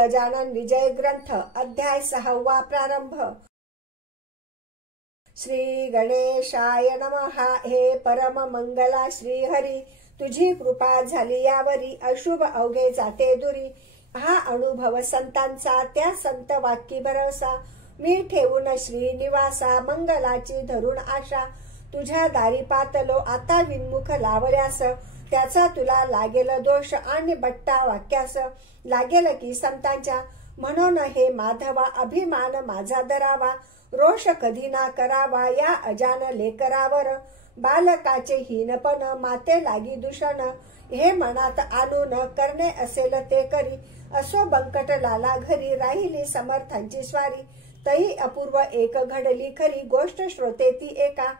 गजानन विजय ग्रंथ अध्याय 6 प्रारंभ। श्री गणेशाय नमः। हे परम मंगला श्री हरी, तुझी कृपा झाली यावरी, अशुभ अवघे जाते दुरी। हा अनुभव संतांचा, त्या संत वाक्की भरवसा, मी ठेवून श्रीनिवासा, मंगलाची धरून आशा। तुझ्या दारी पातलो आता विन्मुख लावल्यास, त्याचा तुला लागेल दोष आणि बट्टा वाक्यास लागेल की संतांच्या। म्हणून हे माधवा अभिमान माझा धरावा, रोष कधी ना करावा या अजान लेकरावर। बालकाचे हीनपण माते लागी दूषण, हे मनात आणून करणे असेल ते करी। असो बंकट लाला घरी, राहिली समर्थांची स्वारी। तई अपूर्व एक घडली खरी, गोष्ट श्रोते ती एका।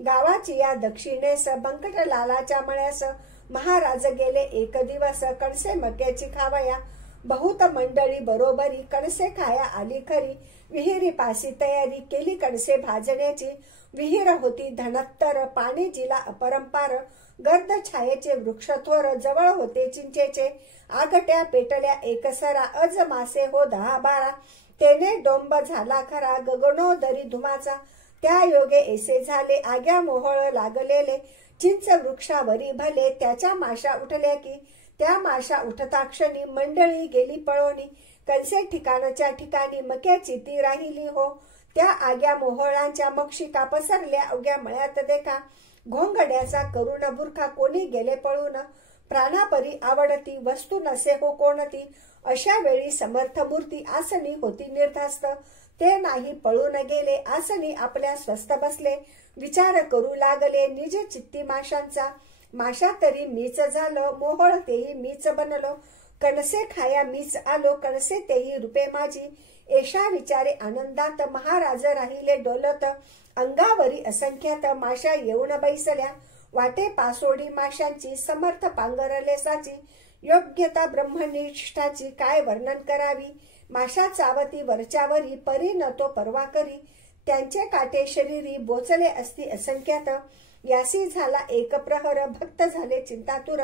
गावाची या दक्षिणेस बंकट लालाच्या मळ्यास, महाराज गेले एक दिवस, कणसे मक्याची खावया। बहुत मंडळी बरोबरी, कणसे खाया आली खरी। विहिरी पासी तयारी केली कणसे भाजण्याची, विहीर होती धनत्तर, पाणी जिला अपरंपार। गर्द छायेचे वृक्ष थोर, जवळ होते चिंचेचे। आगट्या पेटल्या एकसरा, अज मासे हो 10-12। तेने डोंब झाला खरा, गगनोदरी धुमाचा। त्या योगे ऐसे झाले, आग्या मोहळ लागलेले। चिंच वृक्षावरी भले, त्याच्या माशा उठल्या की। त्या माशा उठता क्षणी, मंडळी गेली पळोनी। कणसे ठिकाणच्या ठिकाणी, मक्याची ती राहिली हो। त्या आग्या मोहळांच्या मक्षिका पसरल्या अवघ्या मळ्यात देखा। घोंगड्याचा करुण बुरखा, कोणी गेले पळून। प्राणापरी आवडती वस्तू नसे हो कोणती। अशा वेळी समर्थ मूर्ती आसनी होती निर्धास्त। ते नाही पळून गेले, आसनी आपल्या स्वस्थ बसले। विचार करू लागले निज चित्ती माशांचा। माशा तरी मीच झालो, मोहळ तेही मीच बनलो। कणसे खाया मीच आलो, कणसे तेही रूपे माझी। एषा विचारे आनंदात, महाराज राहिले डोलत। अंगावरी असंख्यात माशा येऊन बैसल्या। वाटे पासोडी माशांची, समर्थ पांघरले साची। योग्यता ब्रह्मनिष्ठाची काय वर्णन करावी। माशा चावती वरच्यावरी, परी न तो परवा करी। त्यांचे काटे शरीरी बोचले असती असंख्यात। यासी झाला एक प्रहर, भक्त झाले चिंतातुर।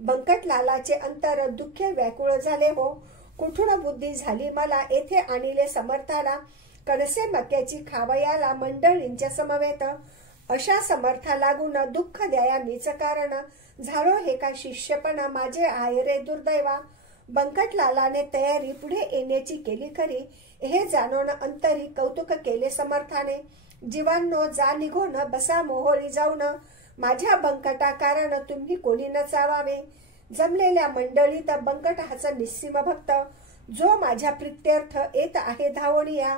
बंकट लालाचे अंतर दुःखे व्याकुळ झाले हो। कुठून बुद्धी झाली मला, येथे आणिले समर्थाला। कणसे मक्याची खावयाला, मंडळींच्या समवेत। अशा समर्था लागून दुःख द्याया मीच कारण। झालो हे का शिष्यपणा, माझे आहे रे दुर्दैवा। बंकट लालाने तयारी पुढे येण्याची केली खरी। हे जाणून अंतरी कौतुक केले समर्थाने। जीवांनो जा निघून, बसा मोहोळी जाऊन। माझ्या बंकटा कारण तुम्ही कोणी न चावावे। जमलेल्या मंडळीत बंकट हाच निस्सीम भक्त, जो माझ्या प्रित्यर्थ येत आहे धावणिया।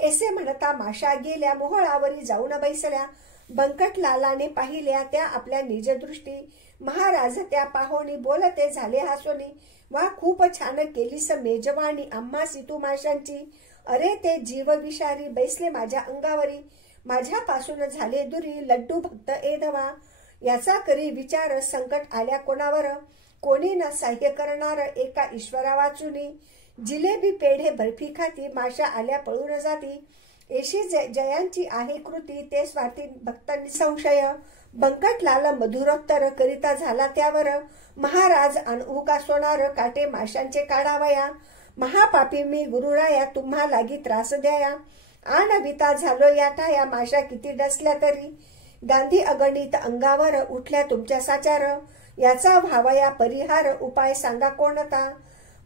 ऐसे म्हणता माशा गेल्या, मोहळावरी जाऊन बैसल्या। बंकट लालाने पाहिल्या त्या आपल्या निजदृष्टी। महाराज त्या पाहोनी बोलते झाले हसोनी। वा खूप छान केलीस मेजवानी आम्हासी तू माशांची। अरे ते जीव विषारी बैसले माझ्या अंगावरी। माझ्यापासून झाले दुरी, लड्डू भक्त एधवा। याचा करी विचार, संकट आल्या कोणावर। कोणी न सहाय्य करणार, एका ईश्वरा वाचुनी। जिलेबी पेढे बर्फी खाती, माशा आल्या पळून जाती। एशी जयांची आहे कृती, ते स्वार्थी भक्त निसंशय। बंकट लाल मधुरोत्तर करिता झाला त्यावर। महाराज आणू का सोनार, काटे माशांचे काढावया। महापापी मी गुरुराया, तुम्हा लागी त्रास द्याया। आणविता झालो या टाया, माशा किती डसल्या तरी। गांधी अगणित अंगावर, उठल्या तुमच्या साचार। याचा व्हावया परिहार, उपाय सांगा कोणता।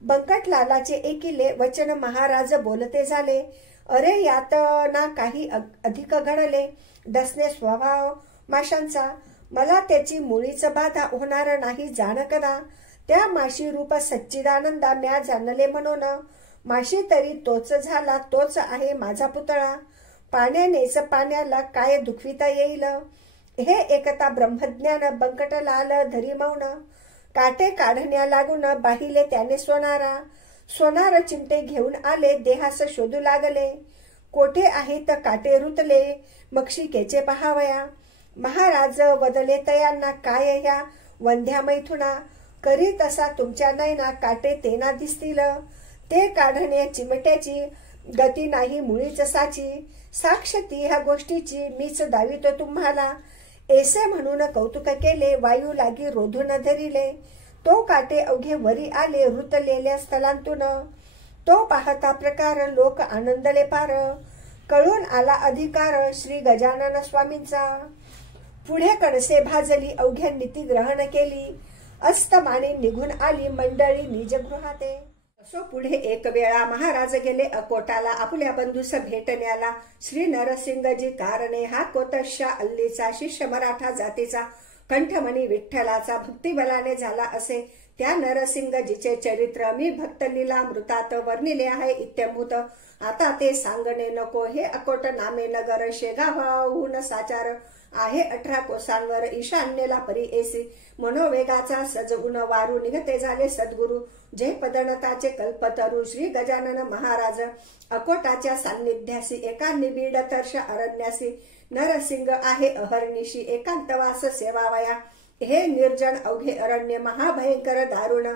बंकट लालाचे एकिले वचन, महाराज बोलते झाले। अरे यात ना काही अधिक घडले, डसणे स्वभाव माशांचा। मला त्याची मुळीच बाधा होणार नाही जाण कदा। त्या माशी रूप सच्चिदानंदा म्या जाणले म्हणून। माशी तरी तोच झाला, तोच आहे माझा पुतळा। पाण्यानेच पाण्याला काय दुखविता येईल। हे एकता ब्रह्मज्ञान, बंकट लाल धरी मौन। काटे काढण्या लागून बाहिले त्याने सोनारा। सोनार चिमटे घेऊन आले, देहास शोधू लागले। कोठे आहेत काटे रुतले, मक्षिकेचे पहावया। महाराज वदले तयांना, काय ह्या वंध्या मैथुना। करी तसा तुमच्या नयना, काटे तेना दिसतील। ते काढण्या चिमट्याची गती नाही मुळीच साची। साक्ष ती ह्या गोष्टीची, मीच दावितो तुम्हाला। ऐसे म्हणून कौतुक केले, वायू लागी रोधून धरिले। तो काटे अवघे वरी आले रुतलेल्या स्थलांतून, तो पाहता प्रकार लोक आनंदले पार, कळून आला अधिकार श्री गजानन स्वामींचा. पुढे कणसे भाजली अवघ्या नीती ग्रहण केली, अस्तमाने निघून आली मंडळी निजगृहाते. असो पुढे एक वेळा महाराज गेले अकोटाला आपल्या बंधूस भेटण्याला. श्री नरसिंगजी कारणे हा कोतशा अल्लीचा शिष्य मराठा जातीचा, कंठमणी विठ्ठलाचा भक्तिबलाने झाला असे. त्या नरसिंगजीचे चरित्र मी भक्तलीलामृतात वर्णिले आहे इत्यंभूत. आता ते सांगणे नको. हे अकोट नामे नगर शेगावाहून साचार आहे 18 कोसांवर ईशान्येला परी एसी. मनोवेगाचा सजवून वारू निघते झाले सद्गुरु, जे पदनताचे कल्पतरू श्री गजानन महाराज. अकोटाच्या सान्निध्यासी एका निबिड तर्ष अरण्यासी, नरसिंग आहे अहर्निशी एकांतवास सेवावया. हे निर्जन अवघे अरण्य महाभयंकर दारुण,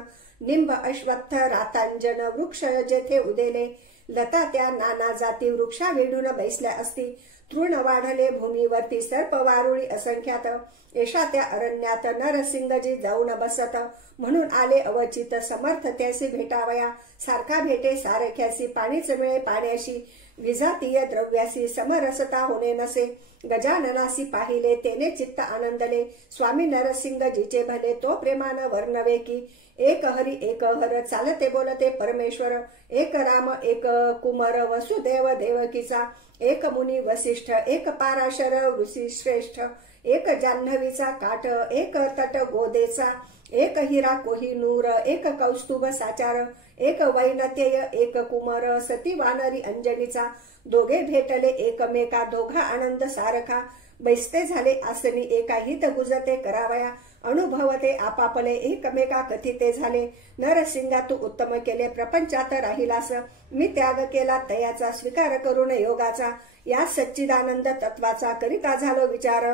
निंब अश्वत्थ रातांजन वृक्ष जेथे उदेले, लता त्या नाना जाती वृक्षा वेढून बैसल्या असती. तृण वाढले भूमीवरती सर्प वारुळी असंख्यात, एषा त्या अरण्यात नरसिंगजी जाऊन बसत. म्हणून आले अवचित समर्थ त्यासी भेटावया. सारखा भेटे सारख्यासी पाणीच मिळे पाण्याशी, विजातीय द्रव्यासी समरसता होणे नसे. गजाननासी पाहिले तेने चित्त आनंदले, स्वामी नरसिंगजीचे भले तो प्रेमान वर्णवे की. एक हरी एक हर चालते बोलते परमेश्वर, एक राम एक कुमार वसुदेव देवकीचा, एक मुनी वसिष्ठ एक पाराशर ऋषी श्रेष्ठ, एक जान्हवीचा काठ एक तट गोदेचा, एक हिरा कोहिनूर एक कौस्तुभ साचार, एक वैनतेय एक कुमार सती वानरी अंजनीचा. दोघे भेटले एकमेका दोघा आनंद सारखा, बैसते झाले आसनी एका हित गुजते करावया. अनुभवते आपापले एकमेका कथिते झाले. नरसिंगा तू उत्तम केले प्रपंचात राहिलास, मी त्याग केला तयाचा स्वीकार करून योगाचा. या सच्चिदानंद तत्वाचा करिता झालो विचार.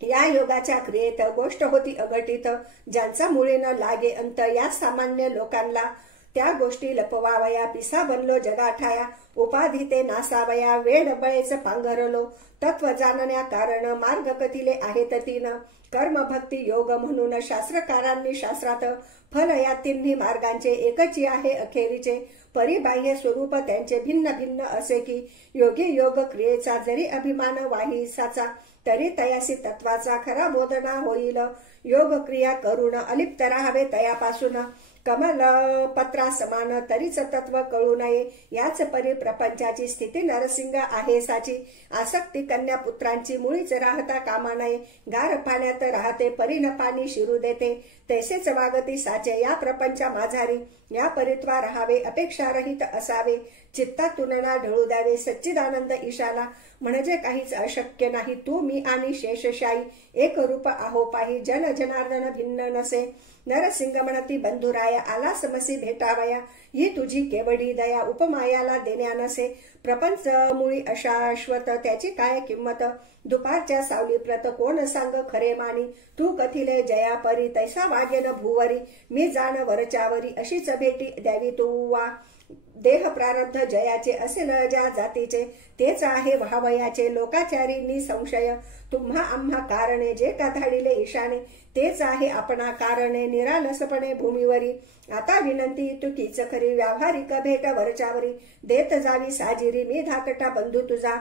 या योगाच्या क्रियेत गोष्ट होती अघटित, ज्यांचा मुळे न लागे अंत या सामान्य लोकांना. त्या गोष्टी लपवावया पिसा बनलो जगाठाया, उपाधी ते नासावया वेड बळेच पांघरलो. तत्व जाणण्या कारण मार्ग कथिले आहेत तीन, कर्म भक्ती योग म्हणून शास्त्रकारांनी शास्त्रात. फल या तिन्ही मार्गांचे एकची आहे अखेरीचे, परिबाह्य स्वरूप त्यांचे भिन्न भिन्न असे की. योगी योग क्रियेचा जरी अभिमान वाहिसाचा, तरी तयासी तत्वाचा खरा बोधना होईल. योग क्रिया करून अलिप्त राहावे तयापासून, कमल पत्रा समान तरीच तत्व कळू नये. याच परी प्रपंचाची स्थिती नरसिंग आहे साची. आसक्ती कन्या पुत्रांची मुळीच राहता कामा नये. गार पाण्यात राहते परीन पाणी शिरू देते, तैसेच वागती साचे या प्रपंचा माझारी. या परित्वा राहावे अपेक्षारहित असावे, चित्तातून ना ढळू द्यावे सच्चिदानंद ईशाला. म्हणजे काहीच अशक्य नाही. तू मी आणि शेषशाही एक रूप आहो पाही, जन जनार्दन भिन्न नसे. नरसिंग म्हणती बंधुराया आला समसी भेटावया, ही तुझी केवढी दया उपमायाला देण्या नसे. प्रपंच मुळी अशाश्वत त्याची काय किंमत, दुपारच्या सावली प्रत कोण सांग खरे मानी. तू कथिले जया परी तैसा वागेन भूवरी, मी जाण वरच्यावरी अशीच भेटी द्यावी तू वा. देह प्रारब्ध जयाचे असेल ज्या जातीचे, तेच आहे व्हावयाचे लोकाचारी निसंशय. तुम्हा आम्हा कारणे जे का धाडिले ईशाने, तेच आहे आपणा कारणे निरालसपणे भूमीवरी. आता विनंती तुकीच खरी व्यावहारिक भेट वरच्यावरी, देत जावी साजिरी मी धाकटा बंधू तुझा.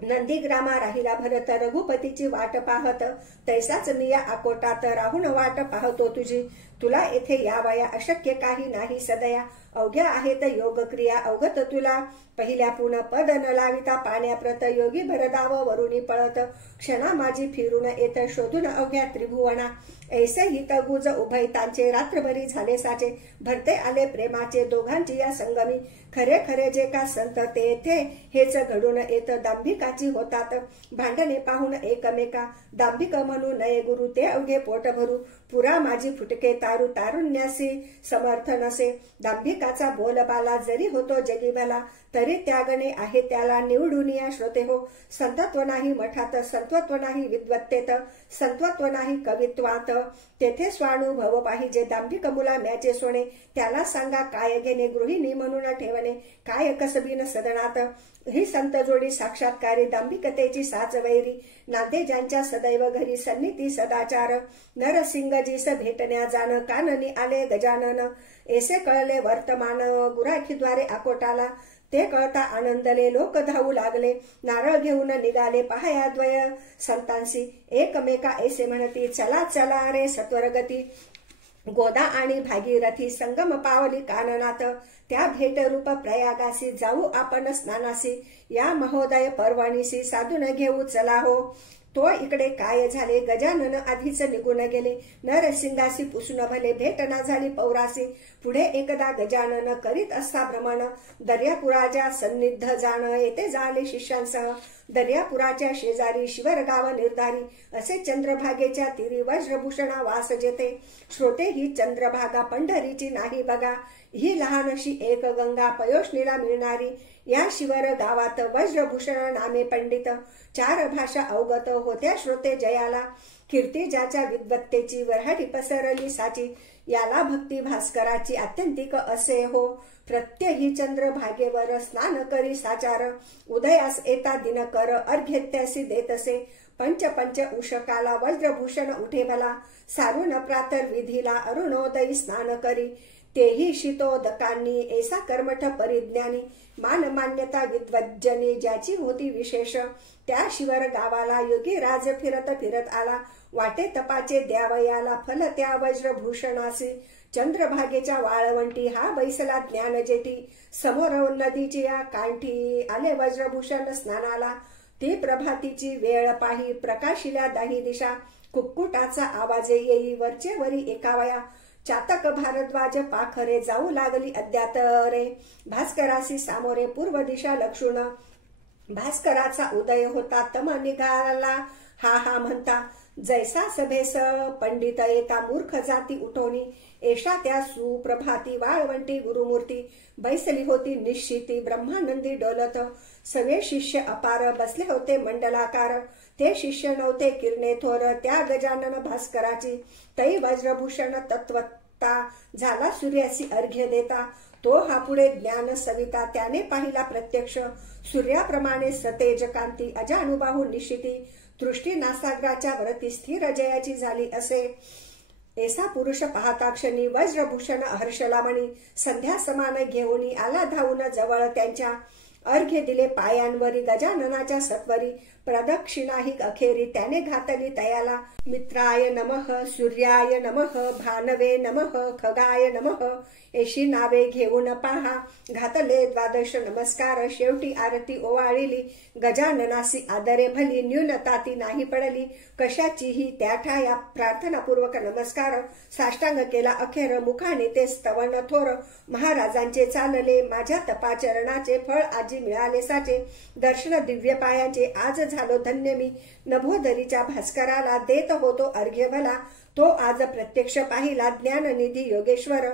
नंदीग्रामा राहिला भरत रघुपतीची वाट पाहत, तैसाच मी या अकोटात राहून वाट पाहतो तुझी. तुला येथे यावया अशक्य काही नाही सदया, अवघ्या आहेत योगक्रिया अवगत तुला. पहिल्या पुन पद न लाविता पाण्याप्रत, योगी भरदाव वरुणी पळत. क्षणा माझी फिरून येत शोधून अवघ्या त्रिभुवना. ऐसे हित गुज उभयतांचे रात्रभरी झाले साचे, भरते आले प्रेमाचे दोघांची या संगमी. खरे खरे जे का संत तेथे हेच घडून येत, दांभिकाची होतात भांडणे पाहून एकमेका. दांभिक म्हणू नये गुरु ते अवघे पोट भरू, पुरा माझी फुटके तारू तारुण्यासी समर्थ नसे. दांभिकाचा बोलबाला जरी होतो जगी भला, तरी त्यागणे आहे त्याला निवडून या श्रोते हो. संतत्व नाही मठात संतत्व नाही विद्वत्तेत, संतत्व नाही कवित्वात. तेथे स्वानुभव पाहिजे दांभिक मुला म्याचे सोने. त्याला सांगा काय घेणे गृहिणी म्हणून ठेवणे, काय कसबीन सदनात. ही संत जोडी साक्षात्कारी दांभिकतेची साच वैरी, नांदे ज्यांच्या सदैव घरी सन्निधी सदाचार, नरसिंगजीस भेटण्या जाण, काननी आले गजानन, ऐसे कळले वर्तमान, गुराखीद्वारे आकोटाला, ते कळता आनंदले, लोक धावू लागले, नारळ घेऊन निघाले पहाया द्वय संतांसी, एकमेका ऐसे म्हणती, चला चला रे सत्वरगती, गोदा आणि भागीरथी संगम पावली काननाथ, त्या भेटरूप प्रयागासी जाऊ आपण स्नानासी, या महोदय पर्वणीसी साधून घेऊ चला हो, तो इकडे काय झाले, गजानन आधीच निघून गेले, नरसिंगासी पुसून भले, भेटना झाली पौरासी, पुढे एकदा गजानन करीत असता भ्रमण, दर्यापुराच्या सन्निध जाण, येथे झाले शिष्यांसह, दर्यापुराच्या शेजारी शिवरगाव निर्धारी, असे चंद्रभागेच्या तीरी वज्रभूषणा वास जेते, श्रोते ही चंद्रभागा पंढरीची नाही बघा, ही लहानशी एक गंगा पयोष्णीला मिळणारी, या शिवर गावात वज्रभूषण नामे पंडित, 4 भाषा अवगत होत्या श्रोते जयाला, कीर्ती ज्याच्या विद्वत्तेची वऱ्हाडी पसरली साची, याला भक्ती भास्कराची आत्यंतिक असे हो, प्रत्यही चंद्र भागेवर स्नान करी साचार, उदयास येता दिनकर अर्घ्यत्यासी देतसे, पंच पंच उषकाला वज्रभूषण उठे भला, सारून प्रातर विधीला अरुणोदयी स्नान करी, तेही शीतोदकांनी ऐसा कर्मठ परिज्ञानी, मानमान्यता विद्वज्जनी ज्याची होती विशेष, त्या शिवर गावाला योगी राज फिरत फिरत आला, वाटे तपाचे द्यावयाला फल त्या वज्रभूषणासी, चंद्रभागेच्या वाळवंटी हा बैसला ज्ञान जेठी, समोर नदीची या कांठी आले वज्रभूषण स्नानाला, ती प्रभातीची वेळ पाही प्रकाशिल्या दाही दिशा, कुक्कुटाचा आवाज येई वरचे वरी एकावया, चातक भारद्वाज पाखरे जाऊ लागली अद्यात रे, भास्करासी सामोरे पूर्व दिशा लक्षुण, भास्कराचा उदय होता तम निघाला हा हा म्हणता, जैसा सभेस पंडित येता मूर्ख जाती उठवणी, एषा त्या सुप्रभाती वाळवंटी गुरुमूर्ती, बैसली होती निश्चिती ब्रह्मानंदी डोलत, सगळे शिष्य अपार बसले होते मंडलाकार, ते शिष्य नव्हते किरणे थोर त्या गजानन भास्कराची, तै वज्रभूषण तत्वता झाला सूर्यासी अर्घ्य देता, तो हा पुढे ज्ञान सविता त्याने पाहिला प्रत्यक्ष, सूर्याप्रमाणे सतेज कांती अजानुबाहू निश्चिती, दृष्टी नासाग्राच्या वरती स्थिर जयाची झाली असे, ऐसा पुरुष पाहता क्षणी वज्रभूषण हर्षलामणी, संध्या समान घेऊन आला धावून जवळ त्यांच्या, अर्घ्य दिले पायांवरी गजाननाच्या सत्वरी, प्रदक्षिणाही अखेरी त्याने घातली तयाला, मित्राय नमः, सूर्याय नमः, भानवे नमः, खगाय नमः, एशी नावे घेऊन पहा, घातले द्वादश नमस्कार, शेवटी आरती ओवाळली, गजाननासी आदरे भली, न्यूनता ती नाही पडली कशाचीही, त्या ठाया प्रार्थनापूर्वक नमस्कार, साष्टांग केला अखेर, मुखाने ते स्तवन थोर, महाराजांचे चालले माझ्या तपाचरणाचे फळ आजी मिळाले साचे, दर्शन दिव्य पायांचे आज झालो धन्य मी, नभोदरीच्या भास्कराला देत होतो अर्घ्य भला, तो आज प्रत्यक्ष पाहिला ज्ञाननिधी योगेश्वर.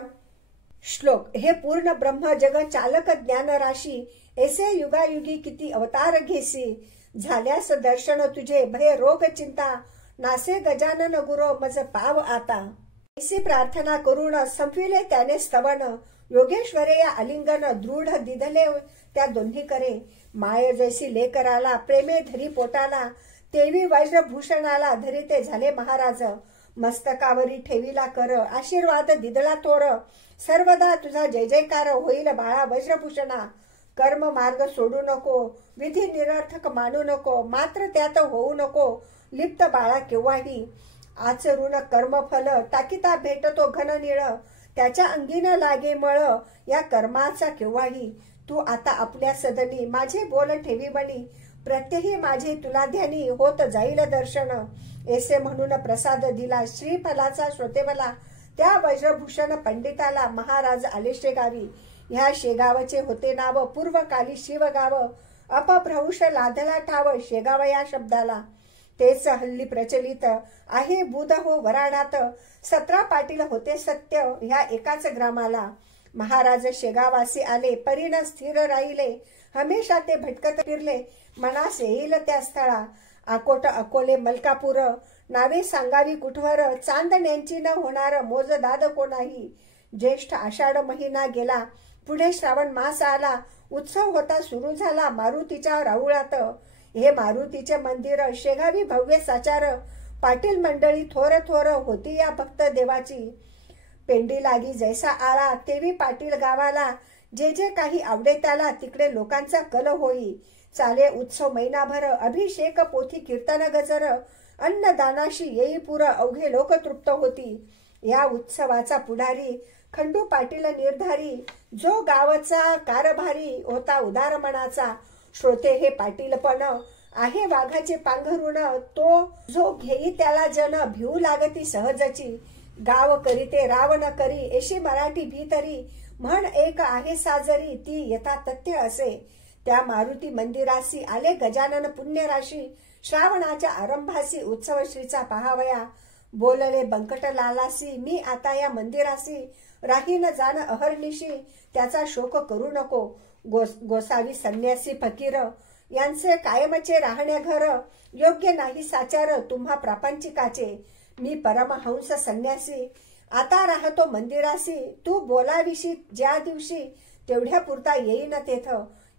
श्लोक. हे पूर्ण ब्रह्म जग चालक ज्ञान राशी, ऐसे युगायुगी किती अवतार घेसी, झाल्यास दर्शन तुझे भय रोग चिंता, नासे गजानन गुरो मज पाव आता. ऐसी प्रार्थना करून संपविले त्याने स्तवन, योगेश्वरे या आलिंगन दृढ दिधले त्या दोन्ही करे, माय जैसी लेकराला प्रेमे धरी पोटाला, तेवी वज्रभूषणाला धरिते झाले महाराज, मस्तकावरी ठेवीला कर आशीर्वाद दिदला तोर, सर्वदा तुझा जय जयकार होईल बाळा वज्रभूषणा, कर्म मार्ग सोडू नको, विधी निरर्थक मानू नको, मात्र त्यात होऊ नको लिप्त बाळा केव्हाही, आचरून कर्मफल टाकीता भेटतो घननिळ, त्याच्या अंगीन लागे मळ या कर्माचा केव्हाही, तू आता आपल्या सदनी माझे बोल ठेवी बनी, प्रत्यही माझे तुला ध्यानी होत जाईल दर्शन, ऐसे म्हणून प्रसाद दिला श्रीफलाचा श्रोतेवला, त्या वज्रभूषण पंडिताला महाराज आले शेगावी, ह्या शेगावचे होते नाव पूर्वकाली शिवगाव, अपभ्रंश लाधला ठाव शेगाव या शब्दाला, तेच हल्ली प्रचलित आहे बुध हो वराडात, 17 पाटील होते सत्य ह्या एकाच ग्रामाला, महाराज शेगावासी आले परीन स्थिर राहिले, हमेशा ते भटकत फिरले मनास येईल त्या स्थळा, आकोट अकोले मलकापूर नावे सांगावी कुठवर, चांदण्यांची न होणार मोजदाद कोणाही, ज्येष्ठ आषाढ महिना गेला पुढे श्रावण मास आला. उत्सव होता सुरू झाला मारुतीच्या राऊळात. हे मारुतीचे मंदिर शेगावी भव्य साचार. पाटील मंडळी थोर थोर होती या भक्त देवाची. पेंडी लागी जैसा आळा तेवी पाटील गावाला. जे जे काही आवडे त्याला तिकडे लोकांचा कल होई. चाले उत्सव महिनाभर अभिषेक पोथी कीर्तन गजर. अन्नदानाशी येई पुर अवघे लोक तृप्त होती. या उत्सवाचा पुढारी खंडू पाटील निर्धारी. जो गावचा कारभारी होता उदार मनाचा. श्रोते हे पाटील पण आहे वाघाचे पांघरुण. तो जो घेई त्याला जन भिऊ लागती सहजची. गाव करीते रावण करी एशी मराठी भीतरी. म्हण एक आहे साजरी ती यथा तथ्य असे. त्या मारुती मंदिरासी आले गजानन पुण्यराशी. श्रावणाच्या आरंभासी उत्सव श्रीचा पहावया. बोलले बंकटलालासी मी आता या मंदिरासी. राहीन जाण अहर्निशी त्याचा शोक करू नको. गोसावी संन्यासी फकीर यांचे कायमचे राहणे घर. योग्य नाही साचार तुम्हा प्रापंचिकाचे. मी परमहंस संन्यासी आता राहतो मंदिरासी. तू बोलाविशी ज्या दिवशी तेवढ्या पुरता येईन तेथ.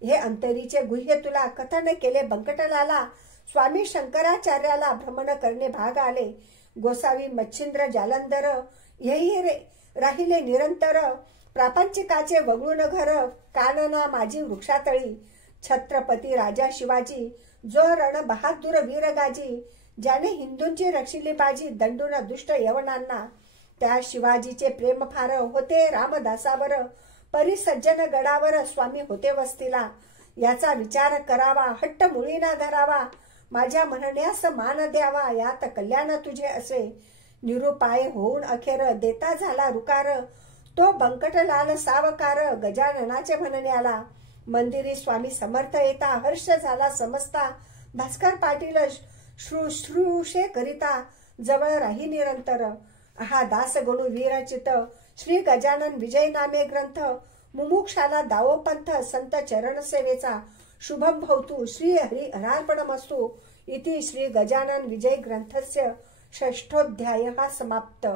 हे अंतरीचे गुह्य तुला कथन केले बंकटलाला. स्वामी शंकराचार्याला भ्रमण करणे भाग आले. गोसावी मच्छिंद्र जालंधर हेही राहिले निरंतर. प्रापंचिकाचे वगळून घर कानना माझी वृक्षातळी. छत्रपती राजा शिवाजी जो रण बहादूर वीर गाजी. ज्याने हिंदूंची रक्षिली बाजी दंडून दुष्ट यवनांना. त्या शिवाजीचे प्रेम फार होते रामदासावर. परिसज्जन गडावर स्वामी होते वस्तीला. याचा विचार करावा हट्ट मुळीना धरावा. माझ्या म्हणण्यास मान द्यावा यात कल्याण तुझे असे. निरुपाय होऊन अखेर देता झाला रुकार. तो बंकटलाल सावकार गजाननाचे म्हणण्याला. मंदिरी स्वामी समर्थ येता हर्ष झाला समजता. भास्कर पाटील श्रुश्रूषे करिता जवळ राही निरंतर. हा दास गणू वीरचित श्री गजानन विजय नामे ग्रंथ. मुमुक्षाला दावो पंथ संत चरण सेवेचा. शुभम भवतु श्री हरी अर्पणमस्तु. इति श्री गजानन विजय ग्रंथस्य षष्ठोऽध्यायः समाप्त.